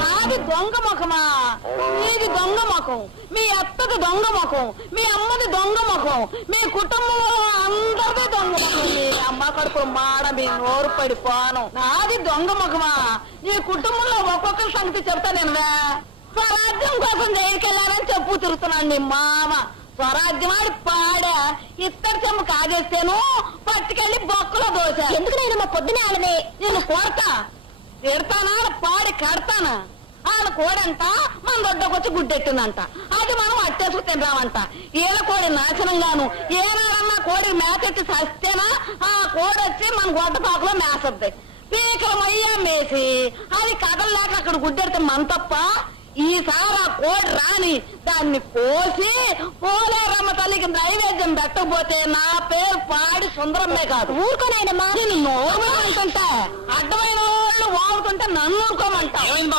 నాది దొంగ ముఖమా? మీది దొంగ ముఖం, మీ అత్తది దొంగ ముఖం, మీ అమ్మది దొంగ ముఖం, మీ కుటుంబంలో అందరిది దొంగ ముఖం. మీ అమ్మ కడుపు మాడ మీ నోరు పడిపోను. నాది దొంగ ముఖమా? నీ కుటుంబంలో ఒక్కొక్కరి సంగతి చెప్తా నేను. స్వరాజ్యం కోసం జైలుకెళ్ళానని చెప్పు తిరుగుతున్నాను నీ మామ. స్వరాజ్యమాడి పాడా ఇత్తడి చెమ్మ కాజేస్తేను పట్టుకెళ్ళి బొక్కలో దోశ. ఎందుకు నేను మా పొద్దునే ఆడనే నేను కొడతా ఎడతానా పాడి కడతానా? ఆయన కోడంట మన దొడ్డకొచ్చి గుడ్డెట్టిందంట. అది మనం అట్టేసుకు తింటామంట. ఈల కోడి నాశనంగాను ఏనాడన్నా కోడి మేతెట్టి చస్తేనా ఆ కోడి వచ్చి మన గొడ్డపాకులో మేసద్ది. పీకల మయ్యా మేసి అది కదలలేక అక్కడ గుడ్డెడితే మన తప్ప. ఈసారి ఆ కోడి రాని దాన్ని కోసి పోలేరమ్మ తల్లికి నైవేద్యం పెట్టకపోతే నా పేరు పాడి సుందరమ్మే కాదు. ఊరుకోనాయనమ్మా. నేను నోరు అంటుంటే అడ్డమైన వాళ్ళు వాగుతుంటే నన్ను ఊరుకోమంటా.